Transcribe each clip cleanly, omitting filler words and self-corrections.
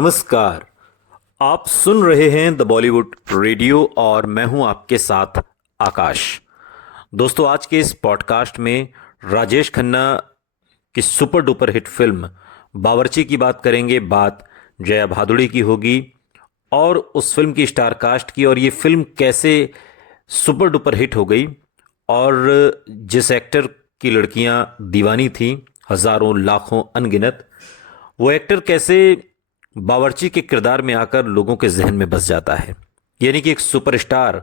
नमस्कार। आप सुन रहे हैं द बॉलीवुड रेडियो और मैं हूं आपके साथ आकाश। दोस्तों, आज के इस पॉडकास्ट में राजेश खन्ना की सुपर डुपर हिट फिल्म बावर्ची की बात करेंगे। बात जया भादुड़ी की होगी और उस फिल्म की स्टार कास्ट की, और ये फिल्म कैसे सुपर डुपर हिट हो गई और जिस एक्टर की लड़कियां दीवानी थीं, हजारों लाखों अनगिनत, वो एक्टर कैसे बावर्ची के किरदार में आकर लोगों के जहन में बस जाता है। यानी कि एक सुपरस्टार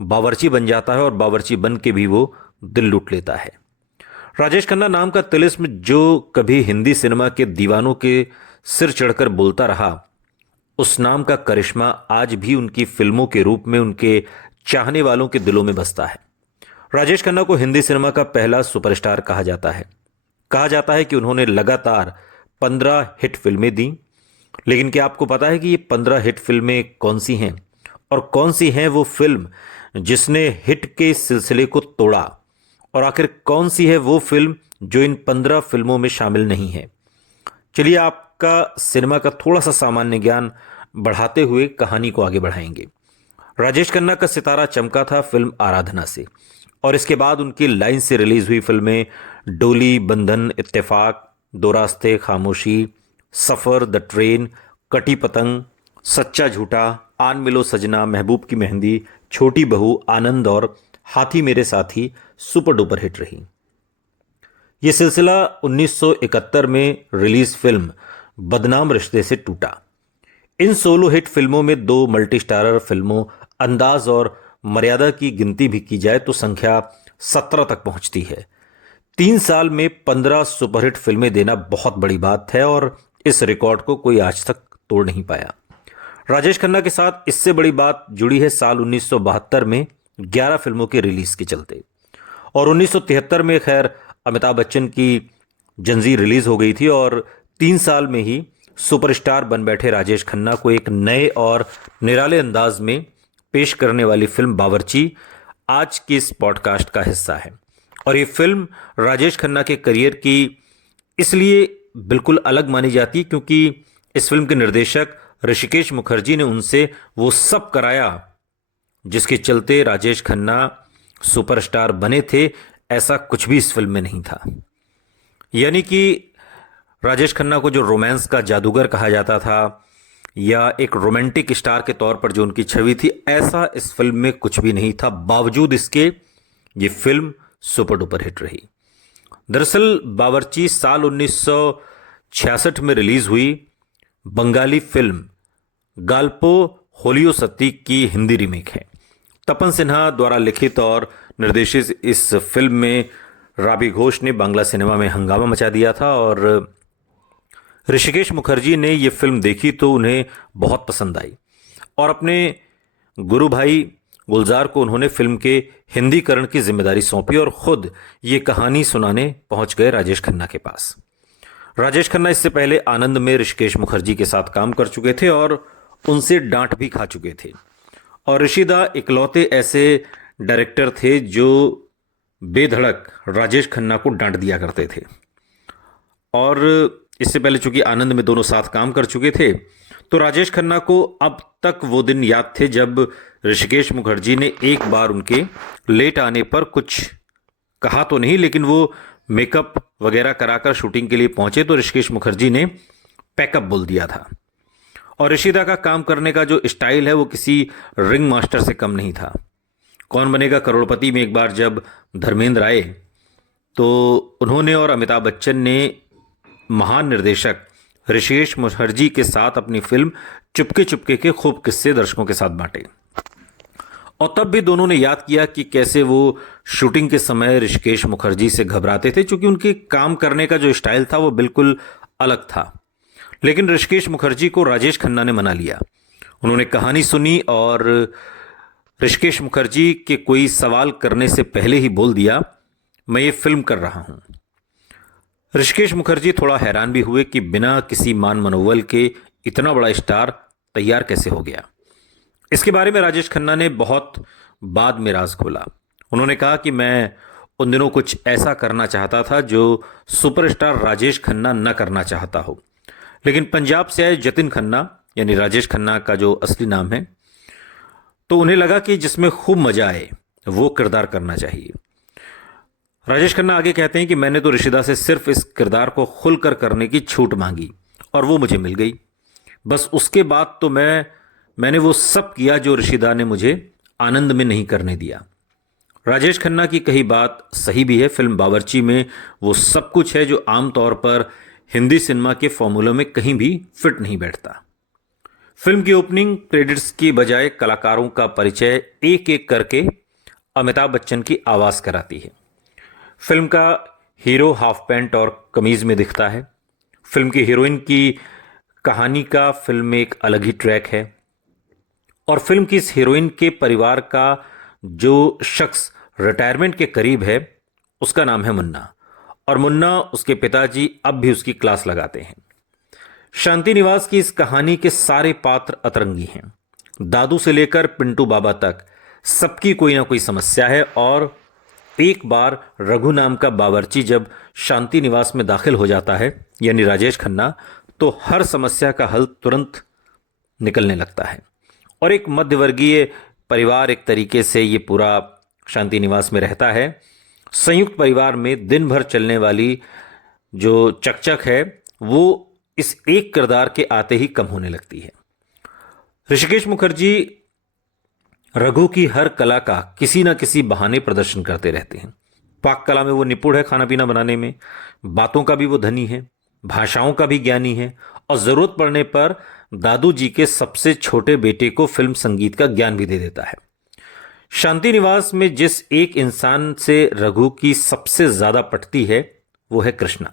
बावर्ची बन जाता है और बावर्ची बन के भी वो दिल लूट लेता है। राजेश खन्ना नाम का तिलिस्म जो कभी हिंदी सिनेमा के दीवानों के सिर चढ़कर बोलता रहा, उस नाम का करिश्मा आज भी उनकी फिल्मों के रूप में उनके चाहने वालों के दिलों में बसता है। राजेश खन्ना को हिंदी सिनेमा का पहला सुपरस्टार कहा जाता है। कहा जाता है कि उन्होंने लगातार 15 हिट फिल्में दी। लेकिन क्या आपको पता है कि ये 15 हिट फिल्में कौन सी हैं, और कौन सी है वो फिल्म जिसने हिट के सिलसिले को तोड़ा, और आखिर कौन सी है वो फिल्म जो इन 15 फिल्मों में शामिल नहीं है? चलिए, आपका सिनेमा का थोड़ा सा सामान्य ज्ञान बढ़ाते हुए कहानी को आगे बढ़ाएंगे। राजेश खन्ना का सितारा चमका था फिल्म आराधना से, और इसके बाद उनकी लाइन से रिलीज हुई फिल्में डोली, बंधन, इत्तेफाक, दो रास्ते, खामोशी, सफर, द ट्रेन, कटी पतंग, सच्चा झूठा, आन मिलो सजना, महबूब की मेहंदी, छोटी बहू, आनंद और हाथी मेरे साथी सुपर डुपर हिट रही। यह सिलसिला 1971 में रिलीज फिल्म बदनाम रिश्ते से टूटा। इन सोलो हिट फिल्मों में दो मल्टी स्टारर फिल्मों अंदाज और मर्यादा की गिनती भी की जाए तो संख्या 17 तक पहुंचती है। 3 साल में 15 सुपरहिट फिल्में देना बहुत बड़ी बात है, और इस रिकॉर्ड को कोई आज तक तोड़ नहीं पाया। राजेश खन्ना के साथ इससे बड़ी बात जुड़ी है साल 1972 में 11 फिल्मों के रिलीज के चलते, और 1973 में खैर अमिताभ बच्चन की जंजीर रिलीज हो गई थी, और 3 साल में ही सुपरस्टार बन बैठे राजेश खन्ना को एक नए और निराले अंदाज में पेश करने वाली फिल्म बावर्ची आज की इस पॉडकास्ट का हिस्सा है। और ये फिल्म राजेश खन्ना के करियर की इसलिए बिल्कुल अलग मानी जाती है क्योंकि इस फिल्म के निर्देशक ऋषिकेश मुखर्जी ने उनसे वो सब कराया जिसके चलते राजेश खन्ना सुपरस्टार बने थे। ऐसा कुछ भी इस फिल्म में नहीं था। यानी कि राजेश खन्ना को जो रोमांस का जादूगर कहा जाता था या एक रोमांटिक स्टार के तौर पर जो उनकी छवि थी, ऐसा इस फिल्म में कुछ भी नहीं था। बावजूद इसके ये फिल्म सुपर डुपर हिट रही। दरअसल बावर्ची साल 1966 में रिलीज हुई बंगाली फिल्म गाल्पो होलियो सत्ती की हिंदी रीमेक है। तपन सिन्हा द्वारा लिखित और निर्देशित इस फिल्म में राबी घोष ने बांग्ला सिनेमा में हंगामा मचा दिया था, और ऋषिकेश मुखर्जी ने यह फिल्म देखी तो उन्हें बहुत पसंद आई, और अपने गुरु भाई गुलजार को उन्होंने फिल्म के हिंदीकरण की जिम्मेदारी सौंपी और खुद ये कहानी सुनाने पहुंच गए राजेश खन्ना के पास। राजेश खन्ना इससे पहले आनंद में ऋषिकेश मुखर्जी के साथ काम कर चुके थे और उनसे डांट भी खा चुके थे, और ऋषिदा इकलौते ऐसे डायरेक्टर थे जो बेधड़क राजेश खन्ना को डांट दिया करते थे। और इससे पहले चूंकि आनंद में दोनों साथ काम कर चुके थे, तो राजेश खन्ना को अब तक वो दिन याद थे जब ऋषिकेश मुखर्जी ने एक बार उनके लेट आने पर कुछ कहा तो नहीं, लेकिन वो मेकअप वगैरह कराकर शूटिंग के लिए पहुंचे तो ऋषिकेश मुखर्जी ने पैकअप बोल दिया था। और ऋषिदा का काम करने का जो स्टाइल है वो किसी रिंग मास्टर से कम नहीं था। कौन बनेगा करोड़पति में एक बार जब धर्मेंद्र आए तो उन्होंने और अमिताभ बच्चन ने महान निर्देशक ऋषिकेश मुखर्जी के साथ अपनी फिल्म चुपके चुपके के खूब किस्से दर्शकों के साथ बांटे, और तब भी दोनों ने याद किया कि कैसे वो शूटिंग के समय ऋषिकेश मुखर्जी से घबराते थे, क्योंकि उनके काम करने का जो स्टाइल था वो बिल्कुल अलग था। लेकिन ऋषिकेश मुखर्जी को राजेश खन्ना ने मना लिया। उन्होंने कहानी सुनी और ऋषिकेश मुखर्जी के कोई सवाल करने से पहले ही बोल दिया, मैं ये फिल्म कर रहा हूं। ऋषिकेश मुखर्जी थोड़ा हैरान भी हुए कि बिना किसी मान मनोबल के इतना बड़ा स्टार तैयार कैसे हो गया। इसके बारे में राजेश खन्ना ने बहुत बाद में राज खोला। उन्होंने कहा कि मैं उन दिनों कुछ ऐसा करना चाहता था जो सुपरस्टार राजेश खन्ना न करना चाहता हो। लेकिन पंजाब से आए जतिन खन्ना, यानी राजेश खन्ना का जो असली नाम है, तो उन्हें लगा कि जिसमें खूब मजा आए वो किरदार करना चाहिए। राजेश खन्ना आगे कहते हैं कि मैंने तो ऋषिदा से सिर्फ इस किरदार को खुलकर करने की छूट मांगी और वो मुझे मिल गई। बस उसके बाद तो मैंने वो सब किया जो ऋषिदा ने मुझे आनंद में नहीं करने दिया। राजेश खन्ना की कही बात सही भी है। फिल्म बावर्ची में वो सब कुछ है जो आमतौर पर हिंदी सिनेमा के फॉर्मूलों में कहीं भी फिट नहीं बैठता। फिल्म की ओपनिंग क्रेडिट्स की बजाय कलाकारों का परिचय एक एक करके अमिताभ बच्चन की आवाज कराती है। फिल्म का हीरो हाफ पैंट और कमीज में दिखता है। फिल्म की हीरोइन की कहानी का फिल्म में एक अलग ही ट्रैक है और फिल्म की इस हीरोइन के परिवार का जो शख्स रिटायरमेंट के करीब है उसका नाम है मुन्ना, और मुन्ना उसके पिताजी अब भी उसकी क्लास लगाते हैं। शांति निवास की इस कहानी के सारे पात्र अतरंगी हैं। दादू से लेकर पिंटू बाबा तक सबकी कोई ना कोई समस्या है, और एक बार रघु नाम का बावर्ची जब शांति निवास में दाखिल हो जाता है, यानी राजेश खन्ना, तो हर समस्या का हल तुरंत निकलने लगता है और एक मध्यवर्गीय परिवार एक तरीके से ये पूरा शांति निवास में रहता है। संयुक्त परिवार में दिन भर चलने वाली जो चकचक है वो इस एक किरदार के आते ही कम होने लगती है। ऋषिकेश मुखर्जी रघु की हर कला का किसी न किसी बहाने प्रदर्शन करते रहते हैं। पाक कला में वो निपुण है, खाना पीना बनाने में, बातों का भी वो धनी है, भाषाओं का भी ज्ञानी है, और जरूरत पड़ने पर दादू जी के सबसे छोटे बेटे को फिल्म संगीत का ज्ञान भी दे देता है। शांति निवास में जिस एक इंसान से रघु की सबसे ज्यादा पटती है वो है कृष्णा।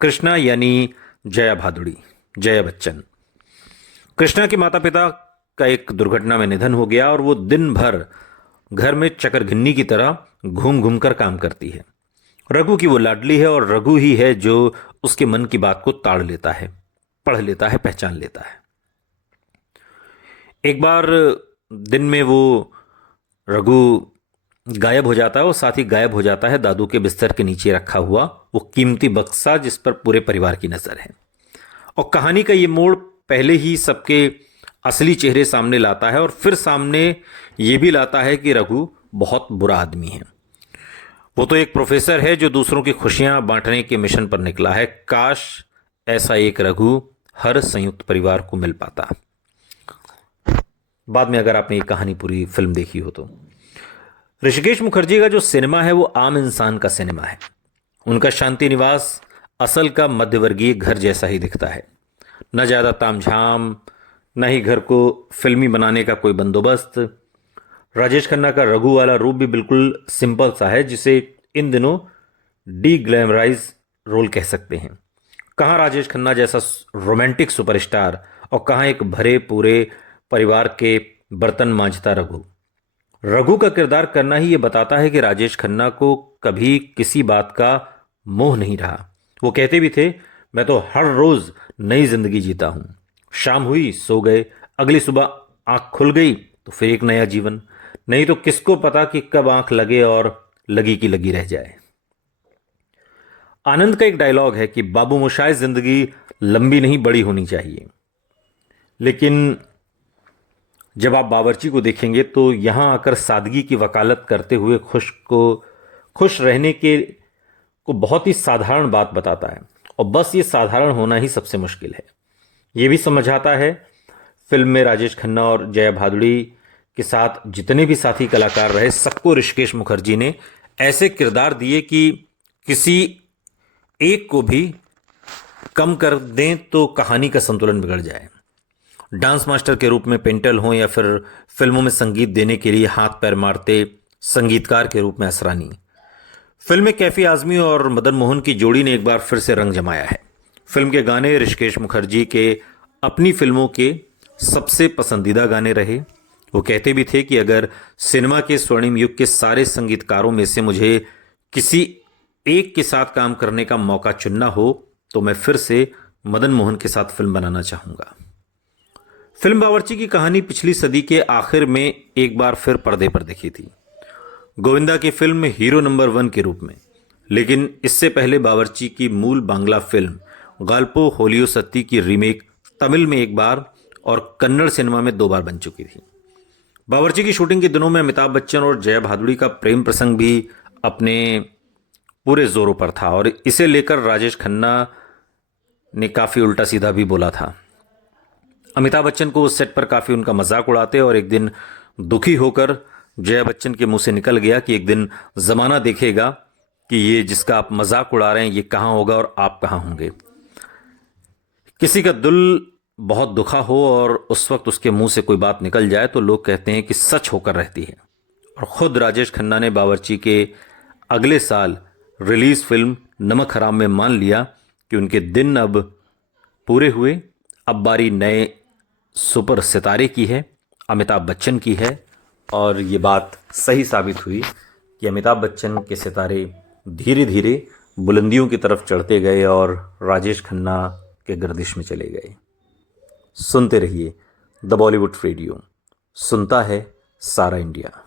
कृष्णा यानी जया भादुड़ी, जया बच्चन। कृष्णा के माता पिता का एक दुर्घटना में निधन हो गया और वो दिन भर घर में चकरघिन्नी की तरह घूम घूम कर काम करती है। रघु की वो लाडली है और रघु ही है जो उसके मन की बात को ताड़ लेता है, पढ़ लेता है, पहचान लेता है। एक बार दिन में वो रघु गायब हो जाता है और साथ ही गायब हो जाता है दादू के बिस्तर के नीचे रखा हुआ वो कीमती बक्सा जिस पर पूरे परिवार की नजर है। और कहानी का ये मोड़ पहले ही सबके असली चेहरे सामने लाता है और फिर सामने ये भी लाता है कि रघु बहुत बुरा आदमी है। वो तो एक प्रोफेसर है जो दूसरों की खुशियां बांटने के मिशन पर निकला है। काश ऐसा एक रघु हर संयुक्त परिवार को मिल पाता। बाद में अगर आपने ये कहानी पूरी फिल्म देखी हो तो ऋषिकेश मुखर्जी का जो सिनेमा है वो आम इंसान का सिनेमा है। उनका शांति निवास असल का मध्यवर्गीय घर जैसा ही दिखता है। न ज़्यादा तामझाम, न ही घर को फिल्मी बनाने का कोई बंदोबस्त। राजेश खन्ना का रघु वाला रूप भी बिल्कुल सिंपल सा है, जिसे इन दिनों डी ग्लैमराइज रोल कह सकते हैं। कहाँ राजेश खन्ना जैसा रोमांटिक सुपरस्टार और कहाँ एक भरे पूरे परिवार के बर्तन मांझता रघु। रघु का किरदार करना ही ये बताता है कि राजेश खन्ना को कभी किसी बात का मोह नहीं रहा। वो कहते भी थे, मैं तो हर रोज नई जिंदगी जीता हूं। शाम हुई, सो गए, अगली सुबह आंख खुल गई तो फिर एक नया जीवन। नहीं तो किसको पता कि कब आंख लगे और लगी की लगी रह जाए। आनंद का एक डायलॉग है कि बाबू मोशाय जिंदगी लंबी नहीं बड़ी होनी चाहिए। लेकिन जब आप बावर्ची को देखेंगे तो यहां आकर सादगी की वकालत करते हुए खुश रहने के को बहुत ही साधारण बात बताता है, और बस ये साधारण होना ही सबसे मुश्किल है। ये भी समझाता है फिल्म में राजेश खन्ना और जया भादुड़ी के साथ जितने भी साथी कलाकार रहे सबको ऋषिकेश मुखर्जी ने ऐसे किरदार दिए कि किसी एक को भी कम कर दें तो कहानी का संतुलन बिगड़ जाए। डांस मास्टर के रूप में पेंटल हों या फिर फिल्मों में संगीत देने के लिए हाथ पैर मारते संगीतकार के रूप में असरानी। फिल्म में कैफी आजमी और मदन मोहन की जोड़ी ने एक बार फिर से रंग जमाया है। फिल्म के गाने ऋषिकेश मुखर्जी के अपनी फिल्मों के सबसे पसंदीदा गाने रहे। वो कहते भी थे कि अगर सिनेमा के स्वर्णिम युग के सारे संगीतकारों में से मुझे किसी एक के साथ काम करने का मौका चुनना हो तो मैं फिर से मदन मोहन के साथ फिल्म बनाना चाहूंगा। फिल्म बावर्ची की कहानी पिछली सदी के आखिर में एक बार फिर पर्दे पर दिखी थी, गोविंदा की फिल्म में हीरो नंबर 1 के रूप में। लेकिन इससे पहले बावर्ची की मूल बांग्ला फिल्म गाल्पो होलियो सत्ती की रीमेक तमिल में एक बार और कन्नड़ सिनेमा में 2 बार बन चुकी थी। बावर्ची की शूटिंग के दिनों में अमिताभ बच्चन और जया भादुड़ी का प्रेम प्रसंग भी अपने पूरे जोरों पर था और इसे लेकर राजेश खन्ना ने काफी उल्टा सीधा भी बोला था। अमिताभ बच्चन को उस सेट पर काफी उनका मजाक उड़ाते और एक दिन दुखी होकर जया बच्चन के मुंह से निकल गया कि एक दिन जमाना देखेगा कि ये जिसका आप मजाक उड़ा रहे हैं ये कहाँ होगा और आप कहाँ होंगे। किसी का दिल बहुत दुखा हो और उस वक्त उसके मुंह से कोई बात निकल जाए तो लोग कहते हैं कि सच होकर रहती है। और खुद राजेश खन्ना ने बावर्ची के अगले साल रिलीज फिल्म नमक हराम में मान लिया कि उनके दिन अब पूरे हुए, अब बारी नए सुपर सितारे की है, अमिताभ बच्चन की है। और ये बात सही साबित हुई कि अमिताभ बच्चन के सितारे धीरे धीरे बुलंदियों की तरफ चढ़ते गए और राजेश खन्ना के गर्दिश में चले गए। सुनते रहिए द बॉलीवुड रेडियो, सुनता है सारा इंडिया।